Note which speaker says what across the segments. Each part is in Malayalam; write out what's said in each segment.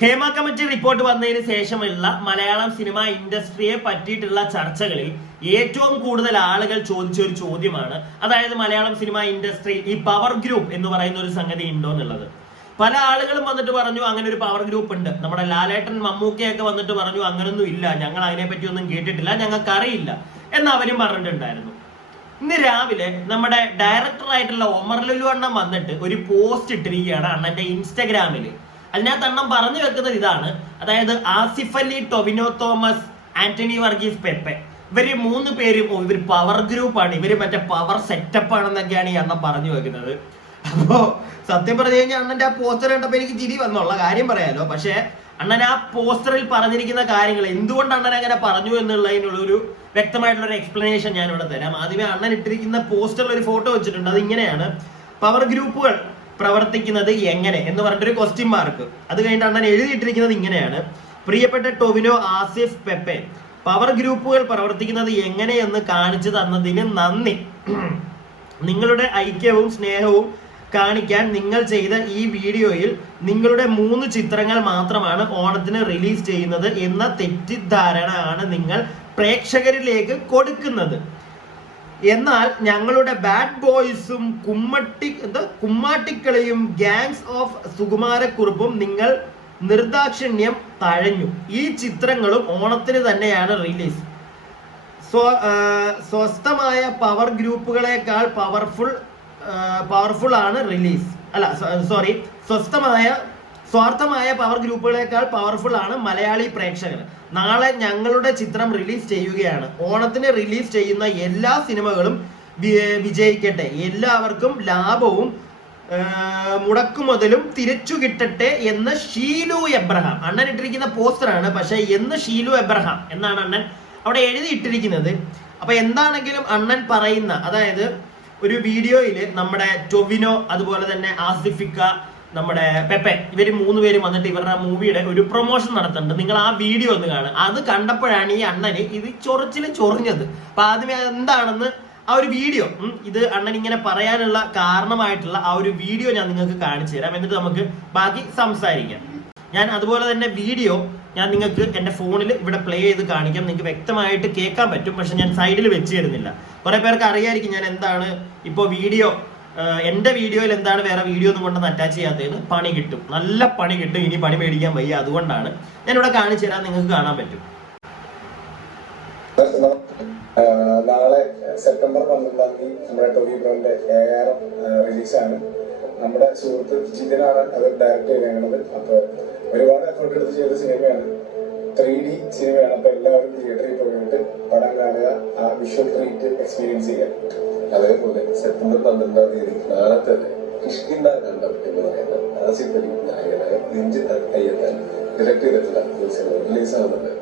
Speaker 1: ഹേമ കമ്മിറ്റി റിപ്പോർട്ട് വന്നതിന് ശേഷമുള്ള മലയാളം സിനിമ ഇൻഡസ്ട്രിയെ പറ്റിയിട്ടുള്ള ചർച്ചകളിൽ ഏറ്റവും കൂടുതൽ ആളുകൾ ചോദിച്ച ഒരു ചോദ്യമാണ്. അതായത് മലയാളം സിനിമ ഇൻഡസ്ട്രി ഈ പവർ ഗ്രൂപ്പ് എന്ന് പറയുന്ന ഒരു സംഗതി ഉണ്ടോ എന്നുള്ളത്. പല ആളുകളും വന്നിട്ട് പറഞ്ഞു അങ്ങനെ ഒരു പവർ ഗ്രൂപ്പ് ഉണ്ട്. നമ്മുടെ ലാലേട്ടൻ മമ്മൂക്കയൊക്കെ വന്നിട്ട് പറഞ്ഞു അങ്ങനൊന്നും ഇല്ല. ഞങ്ങൾ അതിനെപ്പറ്റി ഒന്നും കേട്ടിട്ടില്ല. ഞങ്ങൾക്ക് അറിയില്ല എന്ന് അവരും പറഞ്ഞിട്ടുണ്ടായിരുന്നു. ഇന്ന് രാവിലെ നമ്മുടെ ഡയറക്ടർ ആയിട്ടുള്ള ഒമർ ലുലു അണ്ണൻ വന്നിട്ട് ഒരു പോസ്റ്റ് ഇട്ടിരിക്കുകയാണ് അണ്ണന്റെ ഇൻസ്റ്റഗ്രാമിൽ അതിനകത്ത് അണ്ണൻ പറഞ്ഞു വെക്കുന്നത് ഇതാണ്. അതായത് ആസിഫ് അലി ടൊവിനോ തോമസ് ആന്റണി വർഗീസ് പെപ്പെ. ഇവർ മൂന്ന് പേരും ഇവർ പവർ ഗ്രൂപ്പാണ് ഇവർ മറ്റേ പവർ സെറ്റപ്പ് ആണെന്നൊക്കെയാണ് ഈ അണ്ണൻ പറഞ്ഞു വെക്കുന്നത്. അപ്പോ സത്യം പറഞ്ഞു കഴിഞ്ഞാൽ അണ്ണന്റെ ആ പോസ്റ്റർ കണ്ടപ്പോ എനിക്ക് ചിരി വന്നുള്ള കാര്യം പറയാലോ. പക്ഷേ അണ്ണൻ ആ പോസ്റ്ററിൽ പറഞ്ഞിരിക്കുന്ന കാര്യങ്ങൾ എന്തുകൊണ്ട് അണ്ണൻ അങ്ങനെ പറഞ്ഞു എന്നുള്ളതിനുള്ള ഒരു വ്യക്തമായിട്ടുള്ള ഒരു എക്സ്പ്ലനേഷൻ ഞാൻ ഇവിടെ തരാം. ആദ്യമേ അണ്ണൻ ഇട്ടിരിക്കുന്ന പോസ്റ്ററിൽ ഒരു ഫോട്ടോ വെച്ചിട്ടുണ്ട്. അത് ഇങ്ങനെയാണ് പവർ ഗ്രൂപ്പുകൾ പ്രവർത്തിക്കുന്നത് എങ്ങനെ എന്ന് പറഞ്ഞിട്ടൊരു ക്വസ്റ്റ്യൻ മാർക്ക് അത് കഴിഞ്ഞിട്ട് അണ്ണൻ എഴുതിയിട്ടിരിക്കുന്നത് ഇങ്ങനെയാണ്. പ്രിയപ്പെട്ട ടൊവിനോ ആസിഫ് പെപ്പെ പവർ ഗ്രൂപ്പുകൾ പ്രവർത്തിക്കുന്നത് എങ്ങനെയെന്ന് കാണിച്ചു തന്നതിന് നന്ദി. നിങ്ങളുടെ ഐക്യവും സ്നേഹവും കാണിക്കാൻ നിങ്ങൾ ചെയ്ത ഈ വീഡിയോയിൽ നിങ്ങളുടെ മൂന്ന് ചിത്രങ്ങൾ മാത്രമാണ് ഓണത്തിന് റിലീസ് ചെയ്യുന്നത് എന്ന തെറ്റിദ്ധാരണ ആണ് നിങ്ങൾ പ്രേക്ഷകരിലേക്ക് കൊടുക്കുന്നത്. എന്നാൽ ഞങ്ങളുടെ ബാഡ് ബോയ്സും കുമ്മട്ടി എന്താ കുമ്മാട്ടിക്കളിയും ഗാങ്സ് ഓഫ് സുകുമാരക്കുറുപ്പും നിങ്ങൾ നിർദാക്ഷിണ്യം തഴഞ്ഞു. ഈ ചിത്രങ്ങളും ഓണത്തിന് തന്നെയാണ് റിലീസ് സ്വസ്ഥമായ പവർ ഗ്രൂപ്പുകളെക്കാൾ പവർഫുൾ പവർഫുൾ ആണ് റിലീസ് അല്ല സോറി സ്വസ്ഥമായ സ്വാർത്ഥമായ പവർ ഗ്രൂപ്പുകളെക്കാൾ പവർഫുൾ ആണ് മലയാളി പ്രേക്ഷകർ. നാളെ ഞങ്ങളുടെ ചിത്രം റിലീസ് ചെയ്യുകയാണ്. ഓണത്തിന് റിലീസ് ചെയ്യുന്ന എല്ലാ സിനിമകളും വിജയിക്കട്ടെ. എല്ലാവർക്കും ലാഭവും മുടക്കുമുതലും തിരിച്ചു കിട്ടട്ടെ എന്ന് ഷീലു എബ്രഹാം. അണ്ണൻ ഇട്ടിരിക്കുന്ന പോസ്റ്ററാണ് പക്ഷേ എന്ന് ഷീലു എബ്രഹാം എന്നാണ് അണ്ണൻ അവിടെ എഴുതിയിട്ടിരിക്കുന്നത്. അപ്പൊ എന്താണെങ്കിലും അണ്ണൻ പറയുന്ന അതായത് ഒരു വീഡിയോയിൽ നമ്മുടെ ടൊവിനോ അതുപോലെ തന്നെ ആസിഫിക്ക നമ്മുടെ പെപ്പെ ഇവർ മൂന്ന് പേരും വന്നിട്ട് ഇവരുടെ മൂവിയുടെ ഒരു പ്രൊമോഷൻ നടത്തുന്നുണ്ട്. നിങ്ങൾ ആ വീഡിയോ ഒന്ന് കാണുക. അത് കണ്ടപ്പോഴാണ് ഈ അണ്ണന് ഇത് ചൊറിച്ചിൽ ചൊറിഞ്ഞത്. അപ്പൊ ആദ്യമേ എന്താണെന്ന് ആ ഒരു വീഡിയോ ഇത് അണ്ണൻ ഇങ്ങനെ പറയാനുള്ള കാരണമായിട്ടുള്ള ആ ഒരു വീഡിയോ ഞാൻ നിങ്ങൾക്ക് കാണിച്ചു തരാം. എന്നിട്ട് നമുക്ക് ബാക്കി സംസാരിക്കാം. ഞാൻ അതുപോലെ തന്നെ വീഡിയോ ഞാൻ നിങ്ങൾക്ക് എന്റെ ഫോണിൽ ഇവിടെ പ്ലേ ചെയ്ത് കാണിക്കാം. നിങ്ങൾക്ക് വ്യക്തമായിട്ട് കേൾക്കാൻ പറ്റും. പക്ഷെ ഞാൻ സൈഡിൽ വെച്ച് തരുന്നില്ല. കുറെ പേർക്ക് അറിയായിരിക്കും ഞാൻ എന്താണ് ഇപ്പോൾ വീഡിയോ എന്റെ വീഡിയോയിൽ എന്താണ് വേറെ വീഡിയോ ഒന്നും കൊണ്ടൊന്ന് അറ്റാച്ച് ചെയ്യാത്തത് പണി കിട്ടും. നല്ല പണി കിട്ടും ഇനി പണി മേടിക്കാൻ വയ്യ അതുകൊണ്ടാണ് ഞാൻ ഇവിടെ കാണിച്ചു തരാൻ നിങ്ങൾക്ക് കാണാൻ പറ്റും.
Speaker 2: നാളെ സെപ്റ്റംബർ പന്ത്രണ്ടാം തീയതി നമ്മുടെ ടോബി ബ്രോന്റെ എ ആർ റിലീസാണ്. നമ്മുടെ സുഹൃത്ത് ജിതിനാണ് അത് ഡയറക്റ്റ് ചെയ്തേക്കുന്നത് അപ്പൊ ഒരുപാട് എഫേർട്ട് എടുത്ത് ചെയ്ത സിനിമയാണ് ത്രീ ഡി സിനിമയാണ് അപ്പൊ എല്ലാവരും തിയേറ്ററിൽ പടം കാണുക ആ വിഷ്വൽ ട്രീറ്റ് എക്സ്പീരിയൻസ് ചെയ്യുക
Speaker 3: അതേപോലെ സെപ്റ്റംബർ പന്ത്രണ്ടാം തീയതി നാളത്തെ തന്നെ കിഷ്കിണ്ട കണ്ടം എന്ന് പറയുന്ന ആസിഫ് അലി നായകനായ രഞ്ജിത്ത് അയ്യത്താൻ ഡയറക്ട് ചെയ്തിട്ടുള്ള ഒരു സിനിമ റിലീസ് ആവുന്നുണ്ട്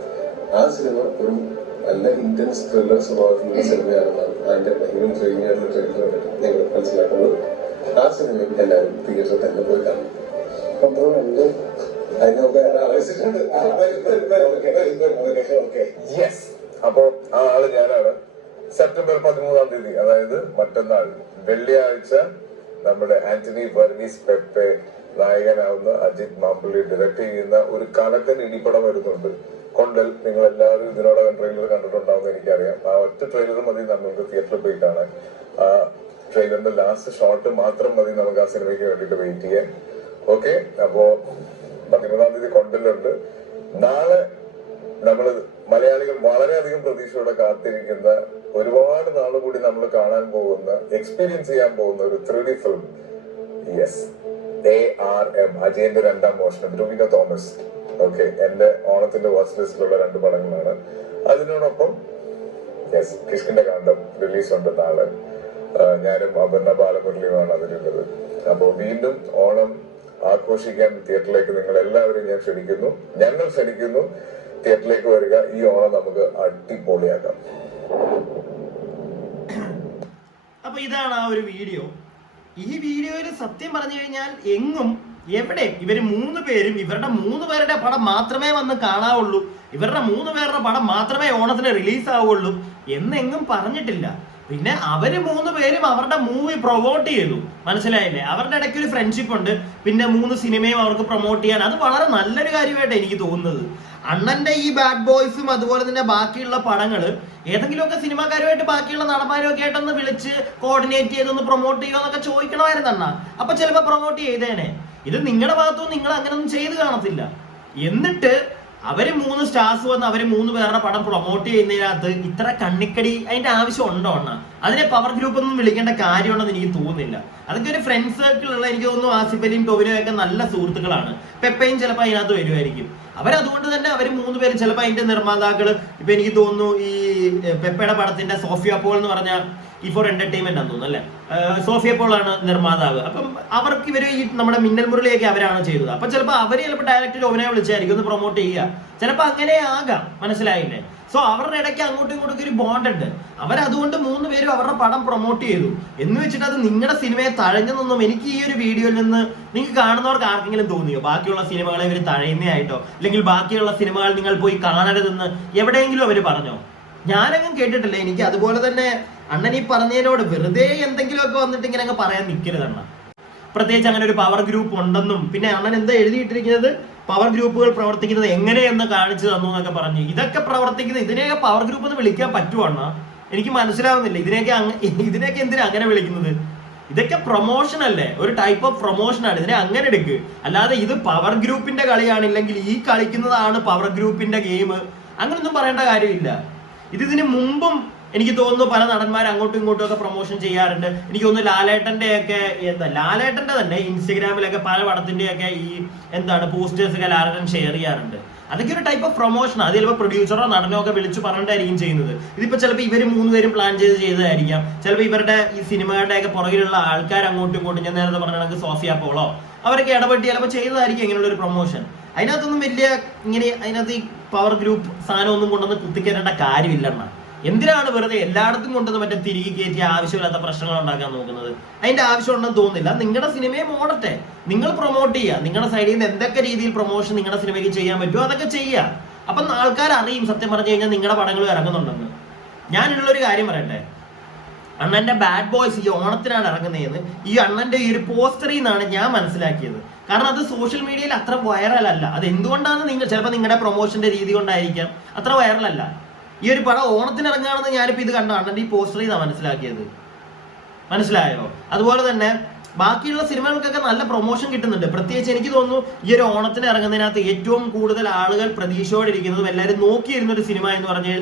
Speaker 3: ആ സിനിമ ഒരു നല്ല ഇന്റൻസ് ത്രില്ലർ സ്വഭാവത്തിലുള്ള സിനിമയാണെന്നാണ് അതിന്റെ ഭയങ്കര ട്രെയിനിയായിട്ടുള്ള ട്രെയിലർ കണ്ടിട്ട് ഞങ്ങൾ മനസ്സിലാക്കുന്നത്. ആ സിനിമയും എല്ലാവരും തിയേറ്ററിൽ തന്നെ പോയി കാണും. അതിനൊക്കെ ആലോചിച്ചിട്ടുണ്ട്.
Speaker 2: ഓക്കെ.
Speaker 4: യെസ് അപ്പോ ആ ആൾ ഞാനാണ്. സെപ്റ്റംബർ പതിമൂന്നാം തീയതി അതായത് മറ്റന്നാൾ വെള്ളിയാഴ്ച നമ്മുടെ ആന്റണി വർഗീസ് പെപ്പെ നായകനാവുന്ന അജിത് മാമ്പുള്ളി ഡയറക്ട് ചെയ്യുന്ന ഒരു കലക്കൻ ഇടിപ്പടം വരുന്നുണ്ട്. കൊണ്ടൽ നിങ്ങൾ എല്ലാവരും ഇതിനോടകം ട്രെയിലർ കണ്ടിട്ടുണ്ടാവുമെന്ന് എനിക്കറിയാം. ആ ഒറ്റ ട്രെയിലർ മതി നമ്മൾക്ക് തിയേറ്ററിൽ പോയി കാണാൻ. ആ ട്രെയിലറിന്റെ ലാസ്റ്റ് ഷോട്ട് മാത്രം മതി നമുക്ക് ആ സിനിമയ്ക്ക് വേണ്ടിയിട്ട് വെയിറ്റ് ചെയ്യാൻ. ഓക്കെ അപ്പോ പതിമൂന്നാം തീയതി കൊണ്ടലുണ്ട്. നാളെ നമ്മൾ മലയാളികൾ വളരെയധികം പ്രതീക്ഷയോടെ കാത്തിരിക്കുന്ന ഒരുപാട് നാൾ കൂടി നമ്മൾ കാണാൻ പോകുന്ന എക്സ്പീരിയൻസ് ചെയ്യാൻ പോകുന്ന ഒരു three D film yes A R M അജയന്റെ രണ്ടാം മോഷണം ടുവിനോ തോമസ്. ഓക്കെ എന്റെ ഓണത്തിന്റെ വാച്ച് ലിസ്റ്റിലുള്ള രണ്ട് പടങ്ങളാണ്. അതിനോടൊപ്പം യെസ് കിഷ്കിന്റെ കാന്തം റിലീസ് ഉണ്ട് നാളെ. ഞാനും അപർണ ബാലമുരളിയുമാണ് അതിലുള്ളത്. അപ്പോൾ വീണ്ടും ഓണം ആഘോഷിക്കാൻ തിയേറ്ററിലേക്ക് നിങ്ങൾ എല്ലാവരും ഞാൻ ക്ഷണിക്കുന്നു. ഞങ്ങൾ ക്ഷണിക്കുന്നു. തിയേറ്ററിലേക്ക് വരിക ഈ ഓണം നമുക്ക് അടിപൊളിയാക്കാം.
Speaker 1: അപ്പൊ ഇതാണ് ആ ഒരു വീഡിയോ. ഈ വീഡിയോയിൽ സത്യം പറഞ്ഞു കഴിഞ്ഞാൽ എങ്ങും എവിടെ ഇവർ മൂന്ന് പേരും ഇവരുടെ മൂന്ന് പേരുടെ പടം മാത്രമേ വന്ന് കാണാവുള്ളൂ. ഇവരുടെ മൂന്ന് പേരുടെ പടം മാത്രമേ ഓണത്തിന് റിലീസ് ആവുള്ളൂ എന്നെങ്ങും പറഞ്ഞിട്ടില്ല. പിന്നെ അവർ മൂന്ന് പേരും അവരുടെ മൂവി പ്രൊമോട്ട് ചെയ്തു. മനസ്സിലായില്ലേ? അവരുടെ ഇടയ്ക്ക് ഒരു ഫ്രണ്ട്ഷിപ്പ് ഉണ്ട്. പിന്നെ മൂന്ന് സിനിമയും അവർക്ക് പ്രൊമോട്ട് ചെയ്യാൻ. അത് വളരെ നല്ലൊരു കാര്യമായിട്ട് എനിക്ക് തോന്നുന്നത്. അണ്ണന്റെ ഈ ബാഡ് ബോയ്സും അതുപോലെ തന്നെ ബാക്കിയുള്ള പടങ്ങൾ ഏതെങ്കിലുമൊക്കെ സിനിമാക്കാരുമായിട്ട് ബാക്കിയുള്ള നടന്മാരും ഒക്കെ ആയിട്ടൊന്ന് വിളിച്ച് കോർഡിനേറ്റ് ചെയ്തൊന്ന് പ്രൊമോട്ട് ചെയ്യുമോ എന്നൊക്കെ ചോദിക്കണമായിരുന്നു അണ്ണ. അപ്പൊ ചിലപ്പോ പ്രൊമോട്ട് ചെയ്തേനെ. ഇത് നിങ്ങളുടെ ഭാഗത്തുനിന്ന് നിങ്ങൾ അങ്ങനെ ഒന്നും ചെയ്ത് കാണത്തില്ല. എന്നിട്ട് അവർ മൂന്ന് സ്റ്റാർസ് വന്ന് അവർ മൂന്ന് പേരുടെ പടം പ്രൊമോട്ട് ചെയ്യുന്നതിനകത്ത് ഇത്ര കണ്ണിക്കടി അതിന്റെ ആവശ്യം ഉണ്ടോ എണ്ണ അതിനെ പവർ ഗ്രൂപ്പ് ഒന്നും വിളിക്കേണ്ട കാര്യമുണ്ടെന്ന് എനിക്ക് തോന്നുന്നില്ല. അതൊക്കെ ഒരു ഫ്രണ്ട് സർക്കിളുള്ള എനിക്ക് തോന്നുന്നു ആസിഫ് അലിയും ടൊവിനോയും ഒക്കെ നല്ല സുഹൃത്തുക്കളാണ്. പെപ്പയും ചിലപ്പോൾ അതിനകത്ത് വരുമായിരിക്കും അവരതുകൊണ്ട് തന്നെ അവർ മൂന്ന് പേരും ചിലപ്പോൾ അതിന്റെ നിർമ്മാതാക്കൾ ഇപ്പൊ എനിക്ക് തോന്നുന്നു ഈ പെപ്പയുടെ പടത്തിന്റെ സോഫിയ പോൾ എന്ന് പറഞ്ഞ ഈ ഫോർ എന്റർടൈൻമെന്റ് ആണെന്ന് തോന്നുന്നു അല്ലെ? സോഫിയ പോൾ ആണ് നിർമ്മാതാവ്. അപ്പം അവർക്ക് ഇവർ ഈ നമ്മുടെ മിന്നൽ മുരളിയൊക്കെ അവരാണ് ചെയ്തത്. അപ്പൊ ചിലപ്പോൾ അവർ ചിലപ്പോൾ ഡയറക്റ്റ് ജോബിനെ വിളിച്ചായിരിക്കും ഒന്ന് പ്രൊമോട്ട് ചെയ്യുക. ചിലപ്പോൾ അങ്ങനെ ആകാം മനസ്സിലായില്ലേ? സോ അവരുടെ ഇടയ്ക്ക് അങ്ങോട്ടും ഇങ്ങോട്ടും ഒരു ബോണ്ട് ഉണ്ട്. അവരതുകൊണ്ട് മൂന്ന് പേരും അവരുടെ പടം പ്രൊമോട്ട് ചെയ്തു. എന്ന് വെച്ചിട്ട് അത് നിങ്ങളുടെ സിനിമയെ തഴഞ്ഞെന്നൊന്നും എനിക്ക് ഈ ഒരു വീഡിയോയിൽ നിന്ന് നിങ്ങൾക്ക് കാണുന്നവർക്ക് ആർക്കെങ്കിലും തോന്നിയോ? ബാക്കിയുള്ള സിനിമകളെ ഇവർ തഴയുന്നതായിട്ടോ അല്ലെങ്കിൽ ബാക്കിയുള്ള സിനിമകൾ നിങ്ങൾ പോയി കാണരുതെന്ന് എവിടെയെങ്കിലും അവർ പറഞ്ഞോ? ഞാനങ്ങും കേട്ടിട്ടില്ല. എനിക്ക് അതുപോലെ തന്നെ അണ്ണൻ ഈ പറഞ്ഞതിനോട് വെറുതെ എന്തെങ്കിലുമൊക്കെ വന്നിട്ട് ഇങ്ങനെ അങ്ങ് പറയാൻ നിൽക്കരുതണ്ണ പ്രത്യേകിച്ച് അങ്ങനെ ഒരു പവർ ഗ്രൂപ്പ് ഉണ്ടെന്നും പിന്നെ അണ്ണൻ എന്താ എഴുതിയിട്ടിരിക്കുന്നത്? പവർ ഗ്രൂപ്പുകൾ പ്രവർത്തിക്കുന്നത് എങ്ങനെയെന്ന് കാണിച്ചു തന്നു എന്നൊക്കെ പറഞ്ഞു. ഇതൊക്കെ പ്രവർത്തിക്കുന്നത് ഇതിനെയൊക്കെ പവർ ഗ്രൂപ്പ് എന്ന് വിളിക്കാൻ പറ്റുമോ അണ്ണ? എനിക്ക് മനസ്സിലാവുന്നില്ല. ഇതിനെയൊക്കെ ഇതിനെയൊക്കെ എന്തിനാ അങ്ങനെ വിളിക്കുന്നത്? ഇതൊക്കെ പ്രൊമോഷൻ അല്ലേ? ഒരു ടൈപ്പ് ഓഫ് പ്രൊമോഷൻ ആണ്. ഇതിനെ അങ്ങനെ എടുക്ക്. അല്ലാതെ ഇത് പവർ ഗ്രൂപ്പിന്റെ കളിയാണില്ലെങ്കിൽ ഈ കളിക്കുന്നതാണ് പവർ ഗ്രൂപ്പിന്റെ ഗെയിം അങ്ങനൊന്നും പറയേണ്ട കാര്യമില്ല. ഇത് ഇതിന് മുമ്പും എനിക്ക് തോന്നുന്നു പല നടന്മാർ അങ്ങോട്ടും ഇങ്ങോട്ടും ഒക്കെ പ്രൊമോഷൻ ചെയ്യാറുണ്ട്. എനിക്ക് തോന്നുന്നു ലാലേട്ടന്റെ ഒക്കെ എന്താ ലാലേട്ടന്റെ തന്നെ ഇൻസ്റ്റഗ്രാമിലൊക്കെ പല പടത്തിന്റെ ഒക്കെ ഈ എന്താണ് പോസ്റ്റേഴ്സ് ഒക്കെ ലാലേട്ടൻ ഷെയർ ചെയ്യാറുണ്ട്. അതൊക്കെ ഒരു ടൈപ്പ് ഓഫ് പ്രൊമോഷൻ അത് ചിലപ്പോൾ പ്രൊഡ്യൂസറോ നടനോ ഒക്കെ വിളിച്ച് പറഞ്ഞിട്ടായിരിക്കും ചെയ്യുന്നത്. ഇതിപ്പോ ചിലപ്പോൾ ഇവർ മൂന്നുപേരും പ്ലാൻ ചെയ്ത് ചെയ്തതായിരിക്കാം. ചിലപ്പോൾ ഇവരുടെ ഈ സിനിമയുടെ ഒക്കെ പുറകിലുള്ള ആൾക്കാർ അങ്ങോട്ടും ഇങ്ങോട്ടും ഞാൻ നേരത്തെ പറഞ്ഞ കണക്ക് സോഫിയ പോളോ അവരൊക്കെ ഇടപെട്ട് ചിലപ്പോൾ ചെയ്തതായിരിക്കും ഇങ്ങനെയുള്ള ഒരു പ്രൊമോഷൻ അതിനകത്തൊന്നും വലിയ ഇങ്ങനെ അതിനകത്ത് ഈ പവർ ഗ്രൂപ്പ് സാധനം ഒന്നും കൊണ്ടൊന്ന് കുത്തിക്കേണ്ട കാര്യമില്ലെണ്ണ എന്തിനാണ് വെറുതെ എല്ലായിടത്തും കൊണ്ടുവന്ന് മറ്റേ തിരികെ കയറ്റി ആവശ്യമില്ലാത്ത പ്രശ്നങ്ങൾ ഉണ്ടാക്കാൻ നോക്കുന്നത്? അതിന്റെ ആവശ്യം ഉണ്ടെന്ന് തോന്നുന്നില്ല. നിങ്ങളുടെ സിനിമയെ മോടട്ടെ നിങ്ങൾ പ്രൊമോട്ട് ചെയ്യുക. നിങ്ങളുടെ സൈഡിൽ നിന്ന് എന്തൊക്കെ രീതിയിൽ പ്രൊമോഷൻ നിങ്ങളുടെ സിനിമയ്ക്ക് ചെയ്യാൻ പറ്റുമോ അതൊക്കെ ചെയ്യുക. അപ്പം ആൾക്കാർ അറിയും സത്യം പറഞ്ഞു കഴിഞ്ഞാൽ നിങ്ങളുടെ പടങ്ങൾ ഇറങ്ങുന്നുണ്ടെന്ന്. ഞാനുള്ള ഒരു കാര്യം പറയട്ടെ. അണ്ണന്റെ ബാഡ് ബോയ്സ് ഈ ഓണത്തിനാണ് ഇറങ്ങുന്നതെന്ന് ഈ അണ്ണന്റെ ഈ ഒരു പോസ്റ്ററിൽ നിന്നാണ് ഞാൻ മനസ്സിലാക്കിയത്. കാരണം അത് സോഷ്യൽ മീഡിയയിൽ അത്ര വൈറൽ അല്ല. അത് എന്തുകൊണ്ടാണ് നിങ്ങൾ ചിലപ്പോൾ നിങ്ങളുടെ പ്രൊമോഷന്റെ രീതി കൊണ്ടായിരിക്കാം. അത്ര വൈറൽ അല്ല. ഈ ഒരു പടം ഓണത്തിന് ഇറങ്ങുകയാണെന്ന് ഞാനിപ്പോൾ ഇത് കണ്ട. അണ്ണന്റെ ഈ പോസ്റ്ററിൽ നിന്നാണ് മനസ്സിലാക്കിയത്. മനസ്സിലായോ? അതുപോലെ തന്നെ ബാക്കിയുള്ള സിനിമകൾക്കൊക്കെ നല്ല പ്രൊമോഷൻ കിട്ടുന്നുണ്ട്. പ്രത്യേകിച്ച് എനിക്ക് തോന്നുന്നു ഈ ഒരു ഓണത്തിന് ഇറങ്ങുന്നതിനകത്ത് ഏറ്റവും കൂടുതൽ ആളുകൾ പ്രതീക്ഷയോടെ ഇരിക്കുന്നതും എല്ലാവരും നോക്കിയിരുന്ന ഒരു സിനിമ എന്ന് പറഞ്ഞാൽ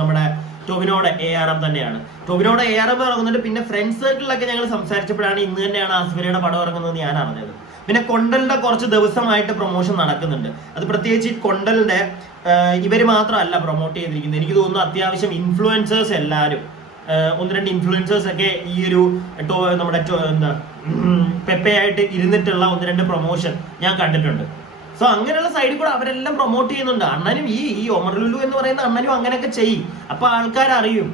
Speaker 1: നമ്മുടെ ടൊവിനോടെ എ ആർ എം തന്നെയാണ്. ടൊവിനോടെ എ ആർ എം ഇറങ്ങുന്നുണ്ട്. പിന്നെ ഫ്രണ്ട് സർക്കിളിലൊക്കെ ഞങ്ങൾ സംസാരിച്ചപ്പോഴാണ് ഇന്ന് തന്നെയാണ് ആസ്ഫരയുടെ പടം ഇറങ്ങുന്നത് ഞാൻ അറിഞ്ഞത്. പിന്നെ കൊണ്ടലിന്റെ കുറച്ച് ദിവസമായിട്ട് പ്രൊമോഷൻ നടക്കുന്നുണ്ട്. അത് പ്രത്യേകിച്ച് കൊണ്ടലിന്റെ ഇവർ മാത്രമല്ല പ്രൊമോട്ട് ചെയ്തിരിക്കുന്നത്. എനിക്ക് തോന്നുന്നു അത്യാവശ്യം ഇൻഫ്ലുവൻസേഴ്സ് എല്ലാവരും ഒന്ന് രണ്ട് ഇൻഫ്ലുവൻസേഴ്സ് ഒക്കെ ഈ ഒരു നമ്മുടെ എന്താ പെപ്പയായിട്ട് ഇരുന്നിട്ടുള്ള ഒന്ന് രണ്ട് പ്രൊമോഷൻ ഞാൻ കണ്ടിട്ടുണ്ട്. സോ അങ്ങനെയുള്ള സൈഡിൽ കൂടെ അവരെല്ലാം പ്രൊമോട്ട് ചെയ്യുന്നുണ്ട്. അണ്ണനും ഈ ഈ ഒമർ എന്ന് പറയുന്ന അണ്ണനും അങ്ങനെയൊക്കെ ചെയ്യും. അപ്പൊ ആൾക്കാർ അറിയും.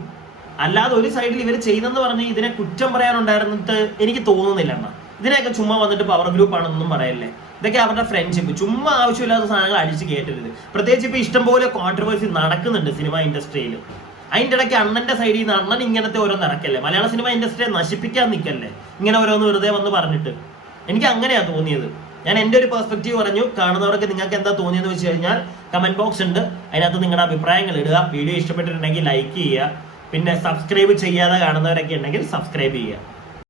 Speaker 1: അല്ലാതെ ഒരു സൈഡിൽ ഇവർ ചെയ്യുന്നെന്ന് പറഞ്ഞ് ഇതിനെ കുറ്റം പറയാനുണ്ടായിരുന്നിട്ട് എനിക്ക് തോന്നുന്നില്ല അണ്ണ. ഇതിനെയൊക്കെ ചുമ്മാ വന്നിട്ട് പവർ ഗ്രൂപ്പ് ആണെന്നൊന്നും പറയല്ലേ? ഇതൊക്കെ അവരുടെ ഫ്രണ്ട്ഷിപ്പ് ചുമ്മാ ആവശ്യമില്ലാത്ത സാധനങ്ങൾ അടിച്ച് കയറ്റരുത് പ്രത്യേകിച്ച് ഇപ്പൊ ഇഷ്ടംപോലെ കോൺട്രവേഴ്സി നടക്കുന്നുണ്ട് സിനിമ ഇൻഡസ്ട്രിയിൽ അതിന്റെ ഇടയ്ക്ക് അണ്ണന്റെ സൈഡിൽ നിന്ന് അണ്ണൻ ഇങ്ങനത്തെ ഓരോ നടക്കല്ലേ? മലയാള സിനിമ ഇൻഡസ്ട്രിയെ നശിപ്പിക്കാൻ നിൽക്കല്ലേ ഇങ്ങനെ ഓരോന്ന് വെറുതെ വന്ന് പറഞ്ഞിട്ട്. എനിക്ക് അങ്ങനെയാണ് തോന്നിയത്. ഞാൻ എന്റെ ഒരു പെർസ്പെക്റ്റീവ് പറഞ്ഞു. കാണുന്നവർക്ക് നിങ്ങൾക്ക് എന്താ തോന്നിയെന്ന് വെച്ച് കഴിഞ്ഞാൽ കമന്റ് ബോക്സ് ഉണ്ട്. അതിനകത്ത് നിങ്ങളുടെ അഭിപ്രായങ്ങൾ ഇടുക. വീഡിയോ ഇഷ്ടപ്പെട്ടിട്ടുണ്ടെങ്കിൽ ലൈക്ക് ചെയ്യുക. പിന്നെ സബ്സ്ക്രൈബ് ചെയ്യാതെ കാണുന്നവരൊക്കെ ഉണ്ടെങ്കിൽ സബ്സ്ക്രൈബ് ചെയ്യുക.